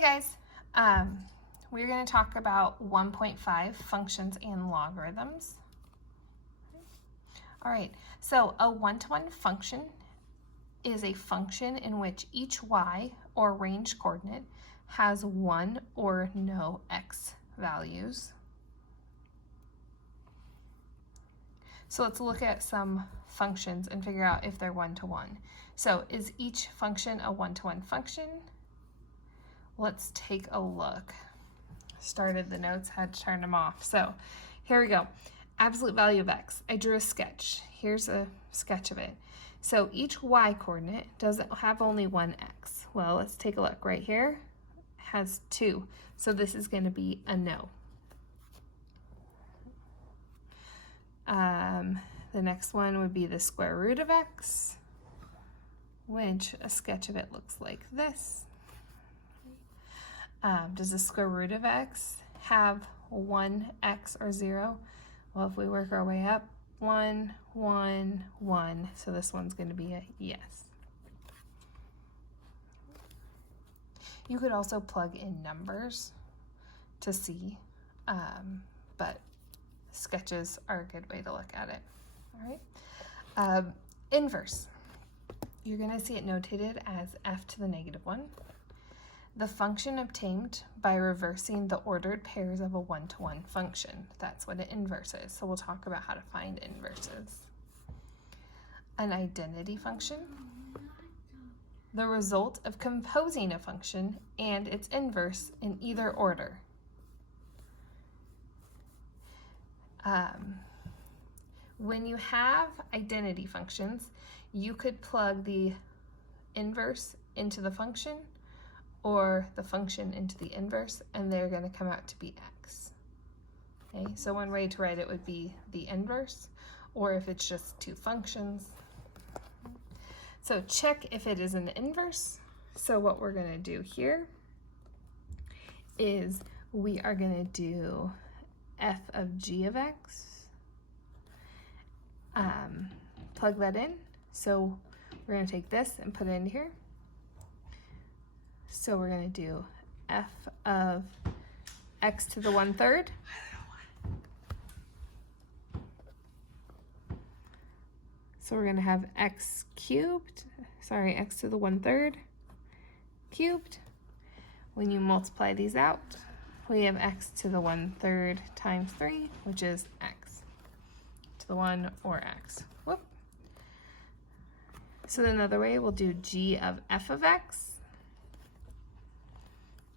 Hey guys, we're going to talk about 1.5 functions and logarithms. All right, so a one-to-one function is a function in which each y or range coordinate has one or no x values. So let's look at some functions and figure out if they're one-to-one. So is each function a one-to-one function? Let's take a look. Started the notes, had to turn them off. So here we go. Absolute value of x. I drew a sketch. Here's a sketch of it. So each y coordinate doesn't have only one x. Well, let's take a look. Right here has two. So this is going to be a no. The next one would be the square root of x, which a sketch of it looks like this. Does the square root of x have one x or 0? Well, if we work our way up, 1, 1, 1. So this one's going to be a yes. You could also plug in numbers to see, but sketches are a good way to look at it. All right. Inverse. You're going to see it notated as f to the negative 1. The function obtained by reversing the ordered pairs of a one-to-one function. That's what an inverse is. So we'll talk about how to find inverses. An identity function. The result of composing a function and its inverse in either order. When you have identity functions, you could plug the inverse into the function or the function into the inverse, and they're going to come out to be x. Okay, so one way to write it would be the inverse, or if it's just two functions. So check if it is an inverse. So what we're going to do here is we are going to do f of g of x. Plug that in. So we're going to take this and put it in here. So we're going to do f of x to the 1/3. So we're going to have x to the 1/3 cubed. When you multiply these out, we have x to the 1/3 times 3, which is x to the 1 or x. Whoop. So another way, we'll do g of f of x.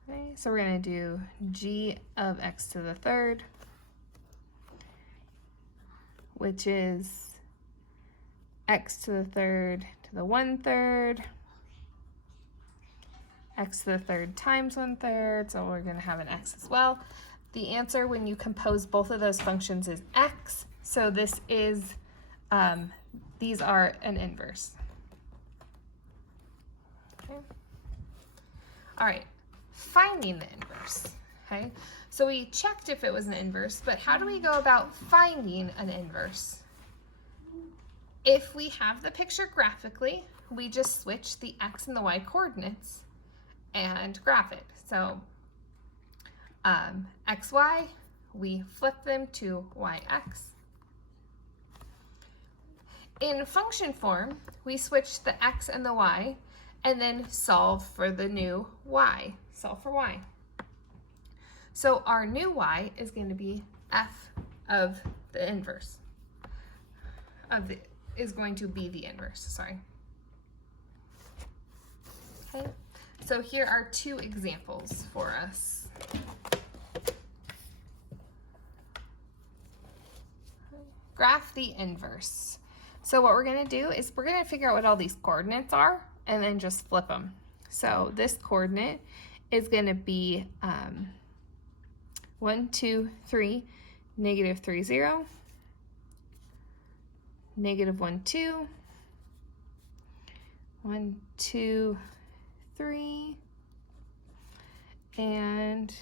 Okay, so we're going to do g of x to the 3rd, which is x to the 3rd to the 1/3, x to the 3rd times 1/3, so we're going to have an x as well. The answer when you compose both of those functions is x, so this is, these are an inverse. Okay. All right. Finding the inverse, okay? So we checked if it was an inverse, but how do we go about finding an inverse? If we have the picture graphically, we just switch the x and the y coordinates and graph it. So xy, we flip them to yx. In function form, we switch the x and the y and then solve for the new y. Solve for y. So our new y is going to be f of the inverse. Is going to be the inverse, sorry. Okay, so here are two examples for us. Graph the inverse. So what we're going to do is we're going to figure out what all these coordinates are and then just flip them. So this coordinate is going to be 1, 2, 3, negative 3, 0, negative 1, 2, 1, 2, 3, and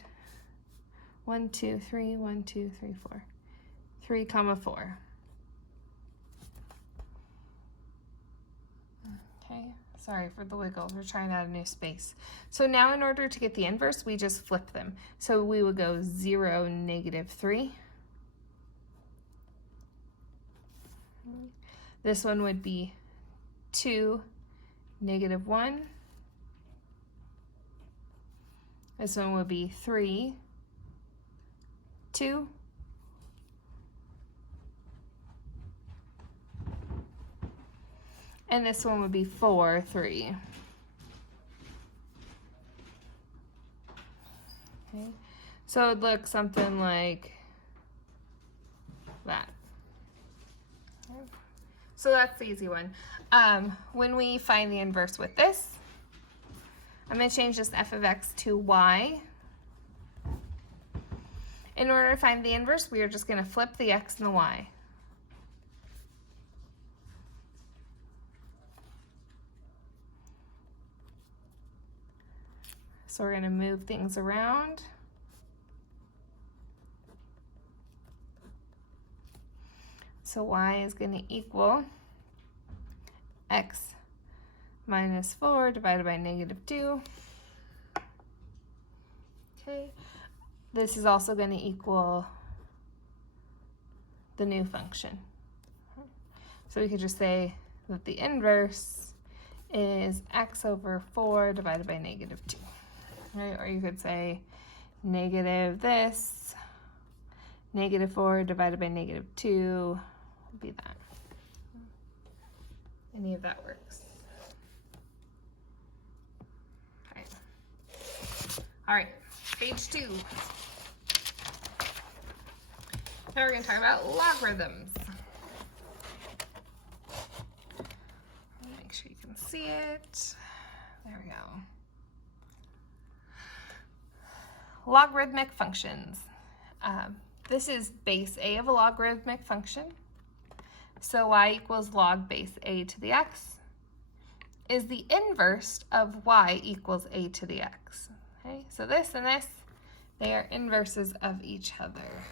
1, 2, 3, 1, 2, 3, 4, 3, 4. Okay, Sorry for the wiggles, we're trying out a new space. So now in order to get the inverse, we just flip them. So we would go 0, -3. This one would be 2, -1. This one would be 3, 2. And this one would be 4, 3. Okay, so it would look something like that. Okay. So that's the easy one. When we find the inverse with this, I'm going to change this f of x to y. In order to find the inverse, we are just going to flip the x and the y. So we're going to move things around. So y is going to equal x minus 4 divided by -2. Okay, this is also going to equal the new function. So we could just say that the inverse is x over 4 divided by -2. Right? Or you could say negative this, -4 divided by -2 would be that. Any of that works. All right, page 2. Now we're going to talk about logarithms. Make sure you can see it. There we go. Logarithmic functions. This is base a of a logarithmic function. So y equals log base a to the x is the inverse of y equals a to the x. Okay, so this and this, they are inverses of each other.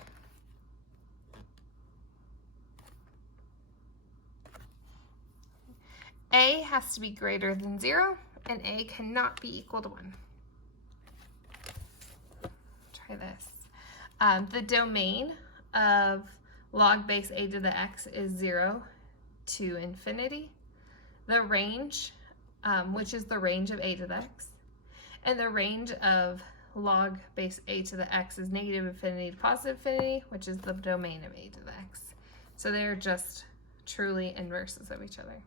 A has to be greater than 0, and a cannot be equal to 1. Try this. The domain of log base a to the x is 0 to infinity. The range, which is the range of a to the x, and the range of log base a to the x is negative infinity to positive infinity, which is the domain of a to the x. So they're just truly inverses of each other.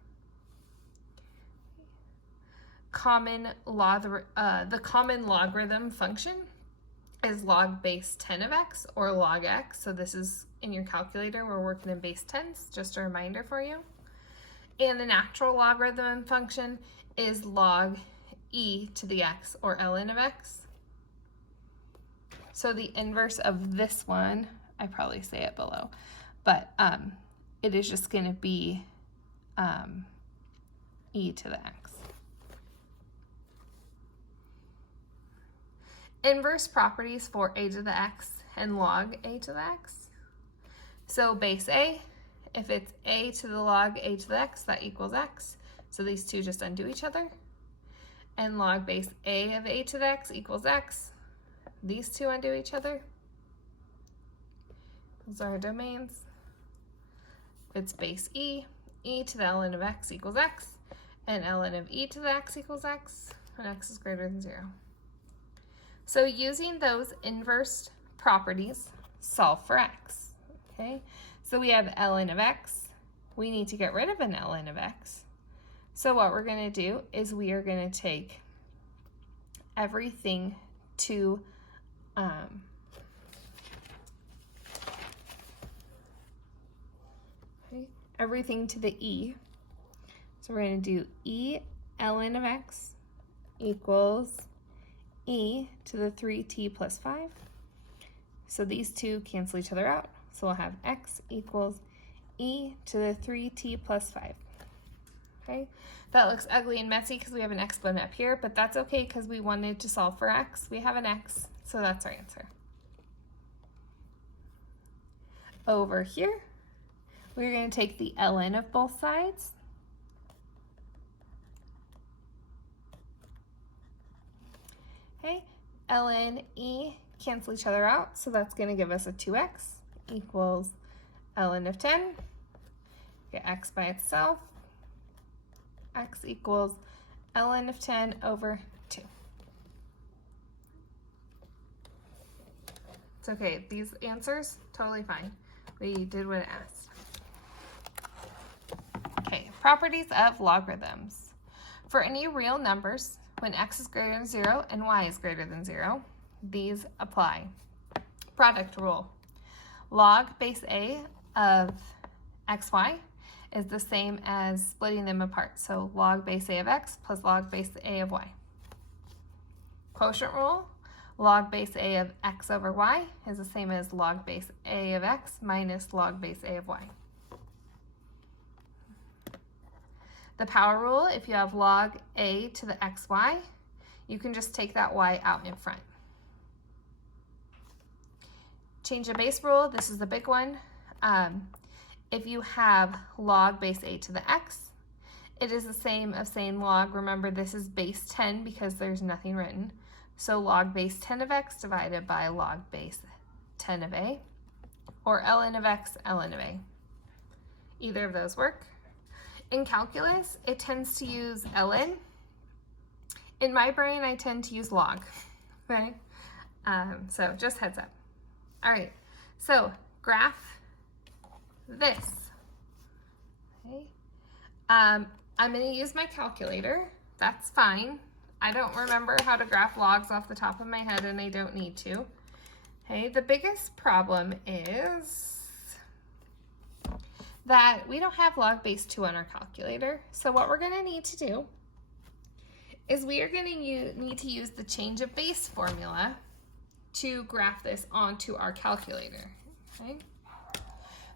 The common logarithm function is log base 10 of x or log x. So this is in your calculator, we're working in base 10s, just a reminder for you. And the natural logarithm function is log e to the x or ln of x. So the inverse of this one, I probably say it below, but it is just going to be e to the x. Inverse properties for a to the x and log a to the x. So base a, if it's a to the log a to the x, that equals x. So these two just undo each other. And log base a of a to the x equals x. These two undo each other. Those are our domains. If it's base e, e to the ln of x equals x, and ln of e to the x equals x, and x is greater than 0. So using those inverse properties, solve for x. Okay, so we have ln of x. We need to get rid of an ln of x. So what we're going to do is we are going to take everything to everything to the e. So we're going to do e ln of x equals e to the 3t plus 5. So these two cancel each other out. So we'll have x equals e to the 3t plus 5. Okay, that looks ugly and messy because we have an exponent up here, but that's okay because we wanted to solve for x. We have an x, so that's our answer. Over here, we're going to take the ln of both sides. ln e cancel each other out, so that's going to give us a 2x equals ln of 10. Get x by itself. X equals ln of 10 over 2. It's okay. These answers, totally fine. We did what it asked. Okay, properties of logarithms. For any real numbers, when x is greater than 0 and y is greater than 0, these apply. Product rule. Log base a of xy is the same as splitting them apart. So log base a of x plus log base a of y. Quotient rule. Log base a of x over y is the same as log base a of x minus log base a of y. The power rule, if you have log a to the xy, you can just take that y out in front. Change of base rule, this is the big one. If you have log base a to the x, it is the same as saying log. Remember, this is base 10 because there's nothing written. So log base 10 of x divided by log base 10 of a, or ln of x, ln of a. Either of those work. In calculus, it tends to use ln. In my brain, I tend to use log, okay? So just heads up. All right, so graph this, okay? I'm gonna use my calculator, that's fine. I don't remember how to graph logs off the top of my head, and I don't need to. Okay, the biggest problem is that we don't have log base 2 on our calculator. So what we're gonna need to do is we are gonna need to use the change of base formula to graph this onto our calculator, okay?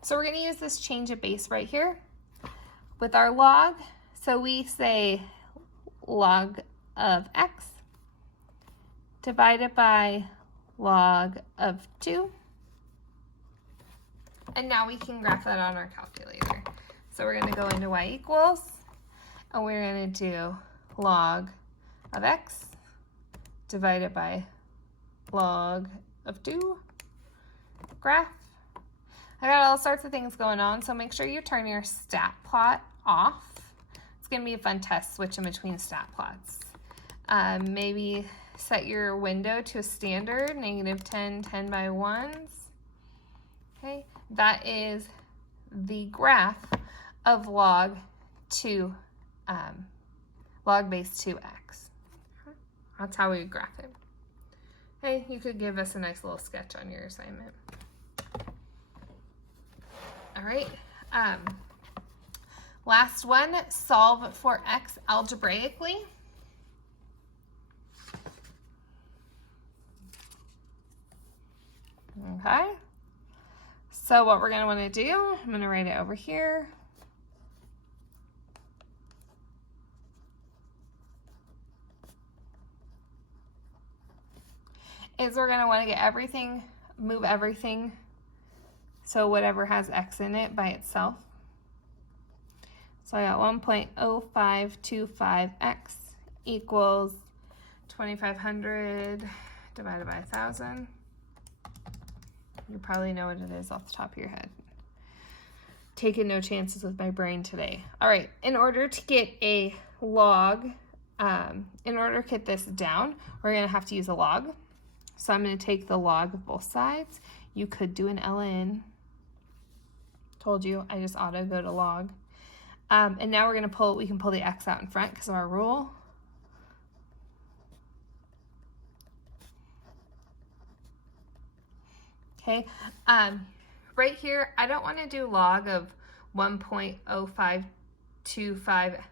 So we're gonna use this change of base right here with our log. So we say log of x divided by log of 2. And now we can graph that on our calculator. So we're going to go into y equals, and we're going to do log of x divided by log of 2, graph. I got all sorts of things going on, so make sure you turn your stat plot off. It's going to be a fun test switching between stat plots. Maybe set your window to a standard, -10, 10 by 1s. Okay, that is the graph of log base 2x. That's how we would graph it. Hey, you could give us a nice little sketch on your assignment. All right, last one, solve for x algebraically. Okay, so what we're going to want to do, I'm going to write it over here. Is we're going to want to get everything, move everything, so whatever has x in it by itself. So I got 1.0525x equals 2,500 divided by 1,000. You probably know what it is off the top of your head. Taking no chances with my brain today. All right, in order to get a log, in order to get this down, we're gonna have to use a log. So I'm gonna take the log of both sides. You could do an ln. Told you, I just auto go to log. And now we're gonna we can pull the x out in front because of our rule. Okay, right here, I don't want to do log of 1.0525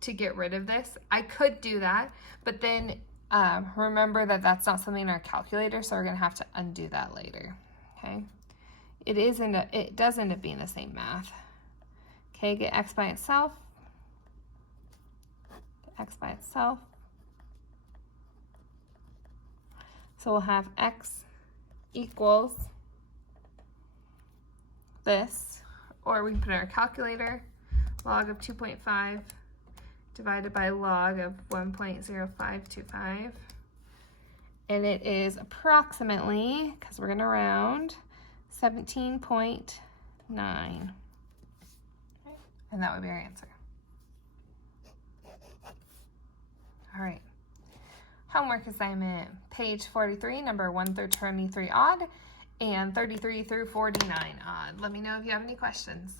to get rid of this. I could do that, but then remember that that's not something in our calculator, so we're going to have to undo that later, okay? It does end up being the same math. Okay, get x by itself, x by itself. So we'll have x equals this, or we can put in our calculator, log of 2.5 divided by log of 1.0525. and it is approximately, because we're going to round, 17.9. And that would be our answer. All right. Homework assignment, page 43, number 1 through 23 odd, and 33 through 49 odd. Let me know if you have any questions.